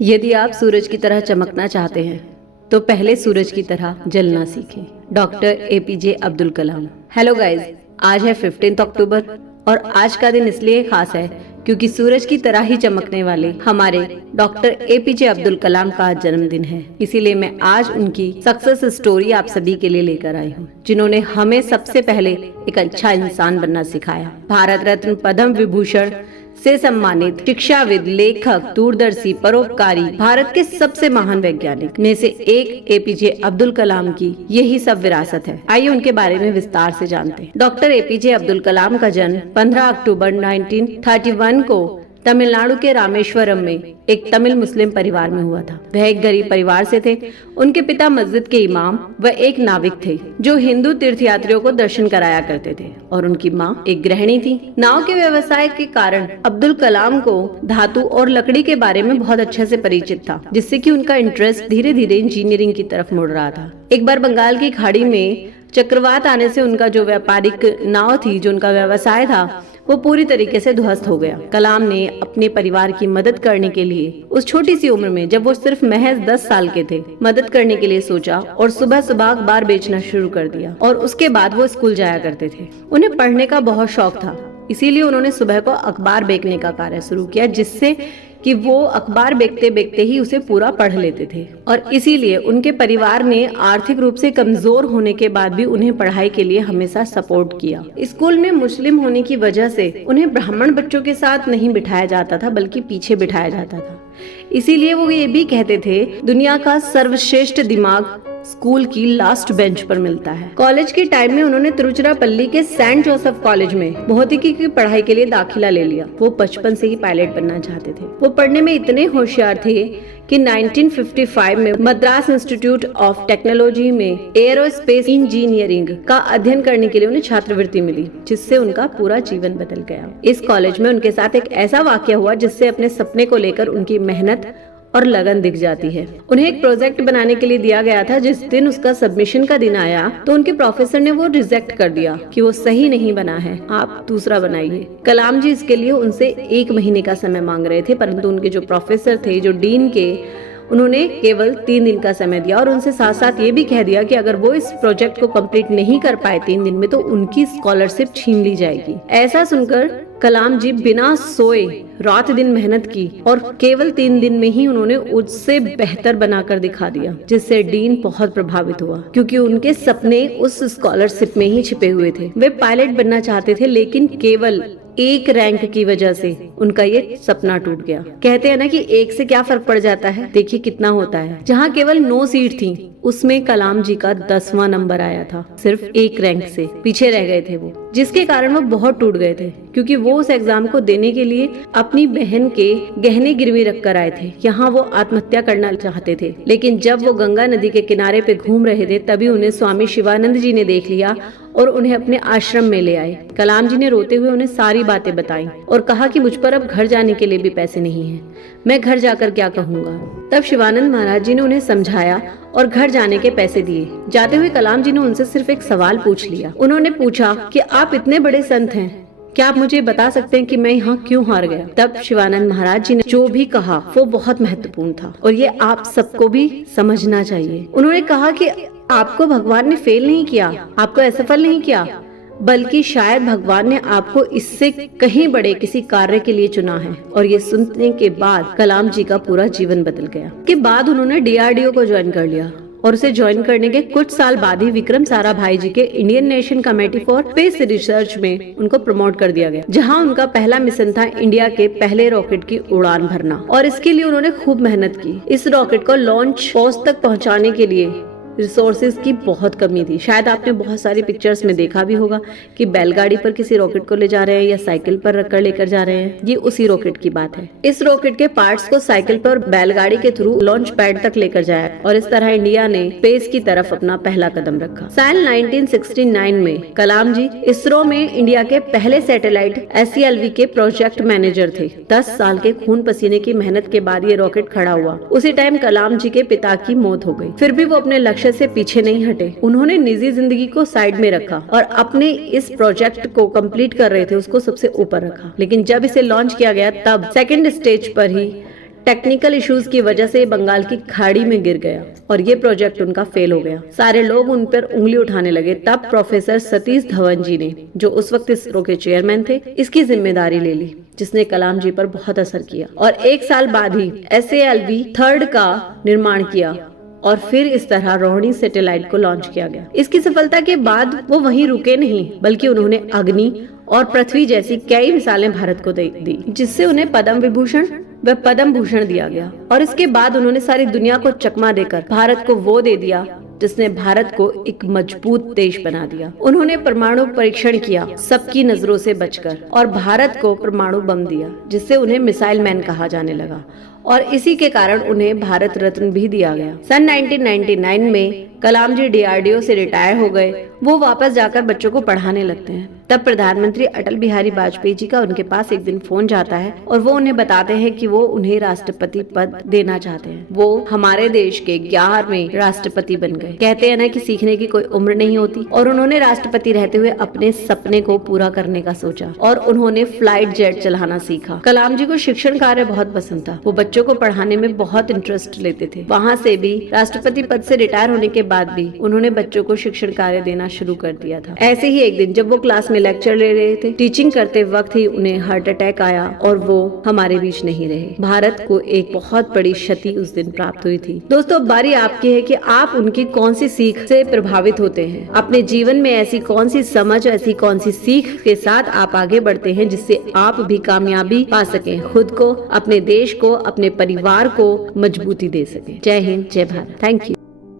यदि आप सूरज की तरह चमकना चाहते हैं तो पहले सूरज की तरह जलना सीखें। Doctor APJ Abdul Kalam. Hello guys, आज है 15 अक्टूबर और आज का दिन इसलिए खास है क्योंकि सूरज की तरह ही चमकने वाले हमारे डॉक्टर एपीजे अब्दुल कलाम का आज जन्मदिन है। इसीलिए मैं आज उनकी सक्सेस स्टोरी आप सभी के लिए लेकर आई हूँ, जिन्होंने हमें सबसे पहले एक अच्छा इंसान बनना सिखाया। भारत रत्न, पद्म विभूषण से सम्मानित शिक्षाविद, लेखक, दूरदर्शी, परोपकारी, भारत के सबसे महान वैज्ञानिक में से एक एपीजे अब्दुल कलाम की यही सब विरासत है। आइए उनके बारे में विस्तार से जानते हैं। डॉक्टर एपीजे अब्दुल कलाम का जन्म 15 अक्टूबर 1931 को तमिलनाडु के रामेश्वरम में एक तमिल मुस्लिम परिवार में हुआ था। वह एक गरीब परिवार से थे। उनके पिता मस्जिद के इमाम व एक नाविक थे जो हिंदू तीर्थयात्रियों को दर्शन कराया करते थे, और उनकी माँ एक गृहिणी थी। नाव के व्यवसाय के कारण अब्दुल कलाम को धातु और लकड़ी के बारे में बहुत अच्छे से परिचित था, जिससे कि उनका इंटरेस्ट धीरे धीरे इंजीनियरिंग की तरफ मुड़ रहा था। एक बार बंगाल की खाड़ी में चक्रवात आने से उनका जो व्यापारिक नाव थी, जो उनका व्यवसाय था, वो पूरी तरीके से ध्वस्त हो गया। कलाम ने अपने परिवार की मदद करने के लिए उस छोटी सी उम्र में, जब वो सिर्फ महज 10 साल के थे, मदद करने के लिए सोचा और सुबह सुबह अखबार बेचना शुरू कर दिया। और उसके बाद वो स्कूल जाया करते थे। उन्हें पढ़ने का बहुत शौक था, इसीलिए उन्होंने सुबह को अखबार बेचने का कार्य शुरू किया, जिससे कि वो अखबार बेचते बेचते ही उसे पूरा पढ़ लेते थे। और इसीलिए उनके परिवार ने आर्थिक रूप से कमजोर होने के बाद भी उन्हें पढ़ाई के लिए हमेशा सपोर्ट किया। स्कूल में मुस्लिम होने की वजह से उन्हें ब्राह्मण बच्चों के साथ नहीं बिठाया जाता था, बल्कि पीछे बिठाया जाता था। इसीलिए वो ये भी कहते थे, दुनिया का सर्वश्रेष्ठ दिमाग स्कूल की लास्ट बेंच पर मिलता है। कॉलेज के टाइम में उन्होंने तिरुचिरापल्ली के सेंट जोसेफ कॉलेज में भौतिकी की पढ़ाई के लिए दाखिला ले लिया। वो बचपन से ही पायलट बनना चाहते थे। वो पढ़ने में इतने होशियार थे कि 1955 में मद्रास इंस्टीट्यूट ऑफ टेक्नोलॉजी में एरोस्पेस इंजीनियरिंग का अध्ययन करने के लिए उन्हें छात्रवृत्ति मिली, जिससे उनका पूरा जीवन बदल गया। इस कॉलेज में उनके साथ एक ऐसा वाकया हुआ जिससे अपने सपने को लेकर उनकी मेहनत और लगन दिख जाती है। उन्हें एक प्रोजेक्ट बनाने के लिए दिया गया था। जिस दिन उसका सबमिशन का दिन आया तो उनके प्रोफेसर ने वो रिजेक्ट कर दिया कि वो सही नहीं बना है, आप दूसरा बनाइए। कलाम जी इसके लिए उनसे 1 महीने का समय मांग रहे थे, परंतु उनके जो प्रोफेसर थे, जो डीन के, उन्होंने केवल 3 दिन का समय दिया और उनसे साथ साथ ये भी कह दिया कि अगर वो इस प्रोजेक्ट को कंप्लीट नहीं कर पाए 3 दिन में तो उनकी स्कॉलरशिप छीन ली जाएगी। ऐसा सुनकर कलाम जी बिना सोए रात दिन मेहनत की और केवल 3 दिन में ही उन्होंने उससे बेहतर बनाकर दिखा दिया, जिससे डीन बहुत प्रभावित हुआ, क्योंकि उनके सपने उस स्कॉलरशिप में ही छिपे हुए थे। वे पायलट बनना चाहते थे, लेकिन केवल 1 रैंक की वजह से उनका ये सपना टूट गया। कहते हैं ना कि 1 से क्या फर्क पड़ जाता है, देखिए कितना होता है। जहाँ केवल 9 सीट थी, उसमें कलाम जी का 10वां नंबर आया था। सिर्फ 1 रैंक से पीछे रह गए थे वो, जिसके कारण वो बहुत टूट गए थे, क्योंकि वो उस एग्जाम को देने के लिए अपनी बहन के गहने गिरवी रख कर आए थे। यहाँ वो आत्महत्या करना चाहते थे, लेकिन जब वो गंगा नदी के किनारे पे घूम रहे थे तभी उन्हें स्वामी शिवानंद जी ने देख लिया और उन्हें अपने आश्रम में ले आए। कलाम जी ने रोते हुए उन्हें सारी बातें बताई और कहा कि मुझ पर अब घर जाने के लिए भी पैसे नहीं हैं, मैं घर जाकर क्या कहूँगा। तब शिवानंद महाराज जी ने उन्हें समझाया और घर जाने के पैसे दिए। जाते हुए कलाम जी ने उनसे सिर्फ एक सवाल पूछ लिया। उन्होंने पूछा कि आप इतने बड़े संत हैं, क्या आप मुझे बता सकते हैं कि मैं यहाँ क्यों हार गया। तब शिवानंद महाराज जी ने जो भी कहा वो बहुत महत्वपूर्ण था और ये आप सबको भी समझना चाहिए। उन्होंने कहा कि आपको भगवान ने फेल नहीं किया, आपको असफल नहीं किया, बल्कि शायद भगवान ने आपको इससे कहीं बड़े किसी कार्य के लिए चुना है। और ये सुनने के बाद कलाम जी का पूरा जीवन बदल गया। के बाद उन्होंने DRDO को ज्वाइन कर लिया और उसे ज्वाइन करने के कुछ साल बाद ही विक्रम साराभाई जी के Indian nation committee for space research में उनको प्रमोट कर दिया गया, जहां उनका पहला मिशन था इंडिया के पहले रॉकेट की उड़ान भरना। और इसके लिए उन्होंने खूब मेहनत की। इस रॉकेट को लॉन्च पोस्ट तक पहुंचाने के लिए रिसोर्सेज की बहुत कमी थी। शायद आपने बहुत सारी पिक्चर्स में देखा भी होगा कि बैलगाड़ी पर किसी रॉकेट को ले जा रहे हैं या साइकिल पर रखकर लेकर जा रहे हैं। ये उसी रॉकेट की बात है। इस रॉकेट के पार्ट्स को साइकिल पर बैलगाड़ी के थ्रू लॉन्च पैड तक लेकर जाया और इस तरह इंडिया ने स्पेस की तरफ अपना पहला कदम रखा। साल 1969 में कलाम जी इसरो में इंडिया के पहले सैटेलाइट SELV के प्रोजेक्ट मैनेजर थे। 10 साल के खून पसीने की मेहनत के बाद ये रॉकेट खड़ा हुआ। उसी टाइम कलाम जी के पिता की मौत हो गई। फिर भी वो अपने लक्ष्य से पीछे नहीं हटे। उन्होंने निजी जिंदगी को साइड में रखा और अपने इस प्रोजेक्ट को कंप्लीट कर रहे थे उसको सबसे ऊपर रखा। लेकिन जब इसे लॉन्च किया गया तब सेकंड स्टेज पर ही टेक्निकल इश्यूज की वजह से बंगाल की खाड़ी में गिर गया और ये प्रोजेक्ट उनका फेल हो गया। सारे लोग उन पर उंगली उठाने लगे। तब प्रोफेसर सतीश धवन जी ने, जो उस वक्त इसरो के चेयरमैन थे, इसकी जिम्मेदारी ले ली, जिसने कलाम जी पर बहुत असर किया। और 1 साल बाद ही SALV 3 का निर्माण किया और फिर इस तरह रोहिणी सैटेलाइट को लॉन्च किया गया। इसकी सफलता के बाद वो वहीं रुके नहीं, बल्कि उन्होंने अग्नि और पृथ्वी जैसी कई मिसालें भारत को दी, जिससे उन्हें पद्म विभूषण व पद्म भूषण दिया गया। और इसके बाद उन्होंने सारी दुनिया को चकमा देकर भारत को वो दे दिया जिसने भारत को एक मजबूत देश बना दिया। उन्होंने परमाणु परीक्षण किया सबकी नजरों से बचकर, और भारत को परमाणु बम दिया, जिससे उन्हें मिसाइल मैन कहा जाने लगा, और इसी के कारण उन्हें भारत रत्न भी दिया गया। सन 1999 में कलाम जी DRDO से रिटायर हो गए। वो वापस जाकर बच्चों को पढ़ाने लगते हैं। तब प्रधानमंत्री अटल बिहारी वाजपेयी जी का उनके पास एक दिन फोन जाता है और वो उन्हें बताते हैं कि वो उन्हें राष्ट्रपति पद देना चाहते हैं। वो हमारे देश के 11वें राष्ट्रपति बन गए। कहते हैं ना कि सीखने की कोई उम्र नहीं होती, और उन्होंने राष्ट्रपति रहते हुए अपने सपने को पूरा करने का सोचा और उन्होंने फ्लाइट जेट चलाना सीखा। कलाम जी को शिक्षण कार्य बहुत पसंद था। वो बच्चों को पढ़ाने में बहुत इंटरेस्ट लेते थे। वहाँ से भी राष्ट्रपति पद से रिटायर होने के बाद भी उन्होंने बच्चों को शिक्षण कार्य देना शुरू कर दिया था। ऐसे ही एक दिन जब वो क्लास में लेक्चर ले रहे थे, टीचिंग करते वक्त ही उन्हें हार्ट अटैक आया और वो हमारे बीच नहीं रहे। भारत को एक बहुत बड़ी क्षति उस दिन प्राप्त हुई थी। दोस्तों, अब बारी आपकी है कि आप उनकी कौन सी सीख से प्रभावित होते हैं। अपने जीवन में ऐसी कौन सी समझ, ऐसी कौन सी सीख के साथ आप आगे बढ़ते हैं जिससे आप भी कामयाबी पा सकें, खुद को, अपने देश को, अपने परिवार को मजबूती दे सकें। जय हिंद, जय भारत। Thank you.